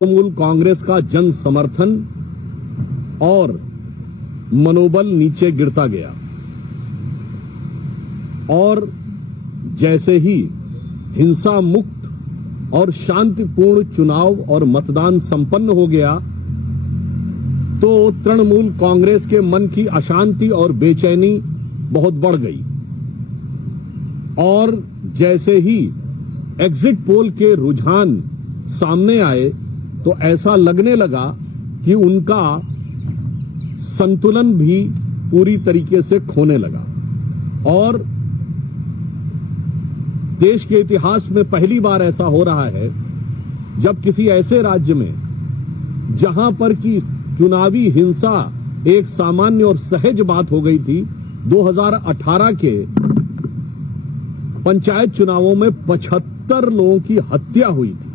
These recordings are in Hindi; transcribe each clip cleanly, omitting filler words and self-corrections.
तृणमूल कांग्रेस का जन समर्थन और मनोबल नीचे गिरता गया और जैसे ही हिंसा मुक्त और शांतिपूर्ण चुनाव और मतदान संपन्न हो गया तो तृणमूल कांग्रेस के मन की अशांति और बेचैनी बहुत बढ़ गई और जैसे ही एग्जिट पोल के रुझान सामने आए तो ऐसा लगने लगा कि उनका संतुलन भी पूरी तरीके से खोने लगा और देश के इतिहास में पहली बार ऐसा हो रहा है जब किसी ऐसे राज्य में जहां पर की चुनावी हिंसा एक सामान्य और सहज बात हो गई थी, 2018 के पंचायत चुनावों में 75 लोगों की हत्या हुई थी।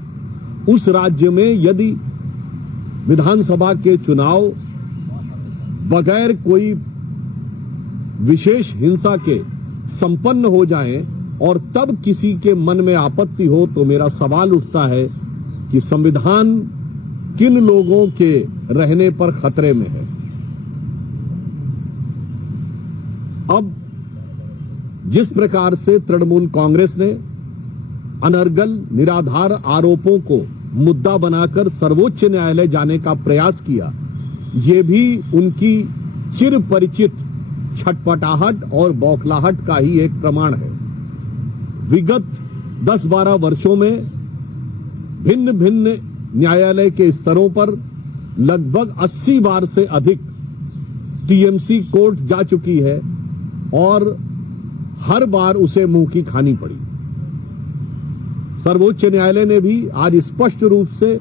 उस राज्य में यदि विधानसभा के चुनाव बगैर कोई विशेष हिंसा के संपन्न हो जाएं और तब किसी के मन में आपत्ति हो तो मेरा सवाल उठता है कि संविधान किन लोगों के रहने पर खतरे में है। अब जिस प्रकार से तृणमूल कांग्रेस ने अनर्गल निराधार आरोपों को मुद्दा बनाकर सर्वोच्च न्यायालय जाने का प्रयास किया, ये भी उनकी चिर परिचित छटपटाहट और बौखलाहट का ही एक प्रमाण है। विगत 10-12 वर्षों में भिन्न भिन्न न्यायालय के स्तरों पर लगभग 80 बार से अधिक टीएमसी कोर्ट जा चुकी है और हर बार उसे मुंह की खानी पड़ी। सर्वोच्च न्यायालय ने भी आज स्पष्ट रूप से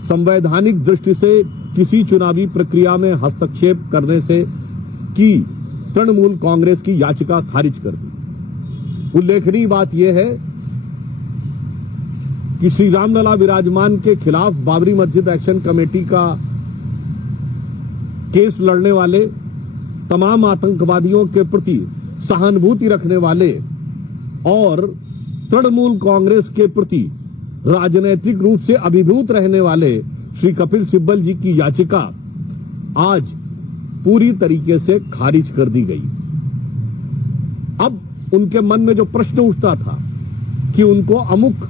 संवैधानिक दृष्टि से किसी चुनावी प्रक्रिया में हस्तक्षेप करने से की तृणमूल कांग्रेस की याचिका खारिज कर दी। उल्लेखनीय बात यह है कि श्री रामलला विराजमान के खिलाफ बाबरी मस्जिद एक्शन कमेटी का केस लड़ने वाले तमाम आतंकवादियों के प्रति सहानुभूति रखने वाले और तृणमूल कांग्रेस के प्रति राजनीतिक रूप से अभिभूत रहने वाले श्री कपिल सिब्बल जी की याचिका आज पूरी तरीके से खारिज कर दी गई। अब उनके मन में जो प्रश्न उठता था कि उनको अमुक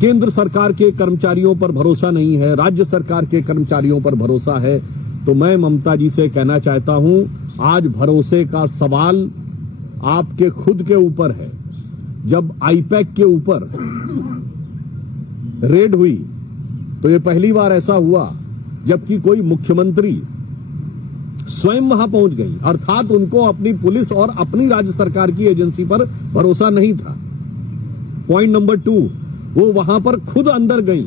केंद्र सरकार के कर्मचारियों पर भरोसा नहीं है, राज्य सरकार के कर्मचारियों पर भरोसा है, तो मैं ममता जी से कहना चाहता हूं आज भरोसे का सवाल आपके खुद के ऊपर है। जब आईपैक के ऊपर रेड हुई तो ये पहली बार ऐसा हुआ जबकि कोई मुख्यमंत्री स्वयं वहां पहुंच गई, अर्थात उनको अपनी पुलिस और अपनी राज्य सरकार की एजेंसी पर भरोसा नहीं था। पॉइंट नंबर 2, वो वहां पर खुद अंदर गई,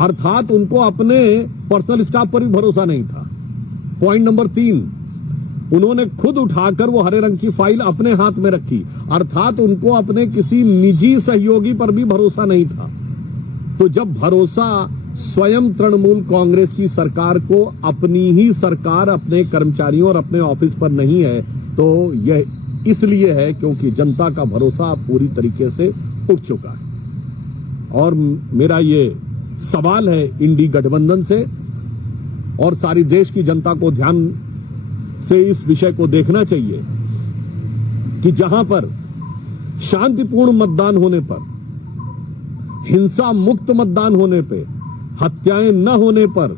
अर्थात उनको अपने पर्सनल स्टाफ पर भी भरोसा नहीं था। पॉइंट नंबर 3, उन्होंने खुद उठाकर वो हरे रंग की फाइल अपने हाथ में रखी, अर्थात उनको अपने किसी निजी सहयोगी पर भी भरोसा नहीं था। तो जब भरोसा स्वयं तृणमूल कांग्रेस की सरकार को अपनी ही सरकार अपने कर्मचारियों और अपने ऑफिस पर नहीं है तो यह इसलिए है क्योंकि जनता का भरोसा पूरी तरीके से उठ चुका है। और मेरा ये सवाल है इंडी गठबंधन से और सारी देश की जनता को ध्यान से इस विषय को देखना चाहिए कि जहां पर शांतिपूर्ण मतदान होने पर, हिंसा मुक्त मतदान होने पे, हत्याएं न होने पर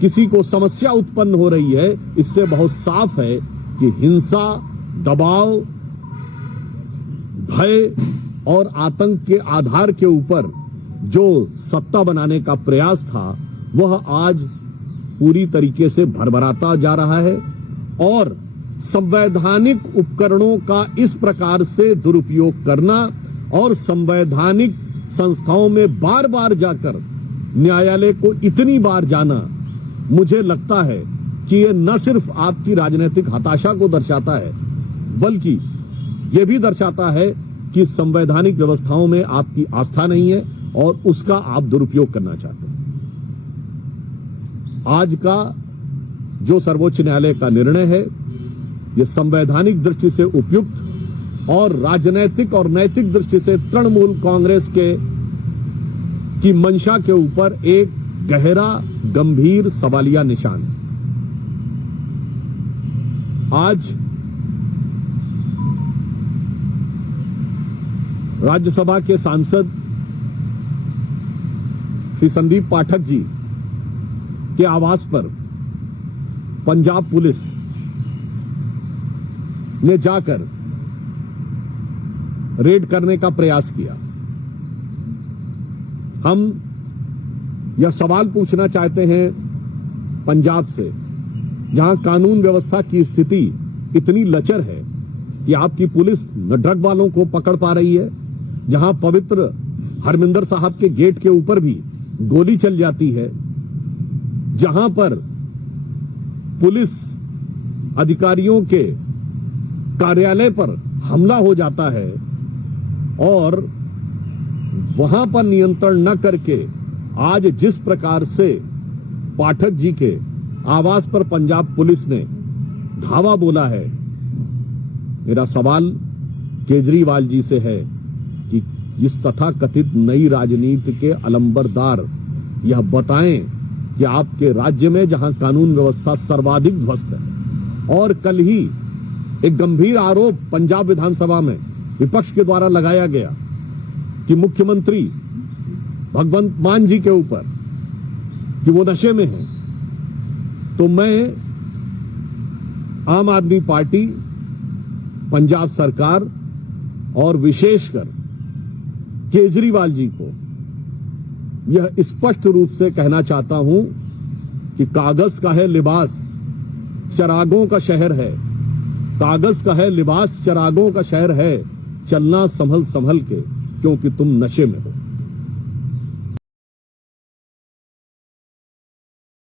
किसी को समस्या उत्पन्न हो रही है, इससे बहुत साफ है कि हिंसा, दबाव, भय और आतंक के आधार के ऊपर जो सत्ता बनाने का प्रयास था वह आज पूरी तरीके से भरभराता जा रहा है और संवैधानिक उपकरणों का इस प्रकार से दुरुपयोग करना और संवैधानिक संस्थाओं में बार बार जाकर न्यायालय को इतनी बार जाना, मुझे लगता है कि यह न सिर्फ आपकी राजनीतिक हताशा को दर्शाता है बल्कि यह भी दर्शाता है कि संवैधानिक व्यवस्थाओं में आपकी आस्था नहीं है और उसका आप दुरुपयोग करना चाहते हैं। आज का जो सर्वोच्च न्यायालय का निर्णय है यह संवैधानिक दृष्टि से उपयुक्त और राजनैतिक और नैतिक दृष्टि से तृणमूल कांग्रेस के की मंशा के ऊपर एक गहरा गंभीर सवालिया निशान है। आज राज्यसभा के सांसद श्री संदीप पाठक जी के आवास पर पंजाब पुलिस ने जाकर रेड करने का प्रयास किया। हम यह सवाल पूछना चाहते हैं पंजाब से, जहां कानून व्यवस्था की स्थिति इतनी लचर है कि आपकी पुलिस न ड्रग वालों को पकड़ पा रही है, जहां पवित्र हरमिंदर साहब के गेट के ऊपर भी गोली चल जाती है, जहां पर पुलिस अधिकारियों के कार्यालय पर हमला हो जाता है और वहां पर नियंत्रण न करके आज जिस प्रकार से पाठक जी के आवास पर पंजाब पुलिस ने धावा बोला है, मेरा सवाल केजरीवाल जी से है कि इस तथाकथित नई राजनीति के अलंबरदार यह बताएं कि आपके राज्य में जहां कानून व्यवस्था सर्वाधिक ध्वस्त है और कल ही एक गंभीर आरोप पंजाब विधानसभा में विपक्ष के द्वारा लगाया गया कि मुख्यमंत्री भगवंत मान जी के ऊपर कि वो नशे में हैं, तो मैं आम आदमी पार्टी, पंजाब सरकार और विशेषकर केजरीवाल जी को यह स्पष्ट रूप से कहना चाहता हूं कि कागज का है लिबास, चरागों का शहर है। कागज का है लिबास, चरागों का शहर है। चलना संभल संभल के, क्योंकि तुम नशे में हो।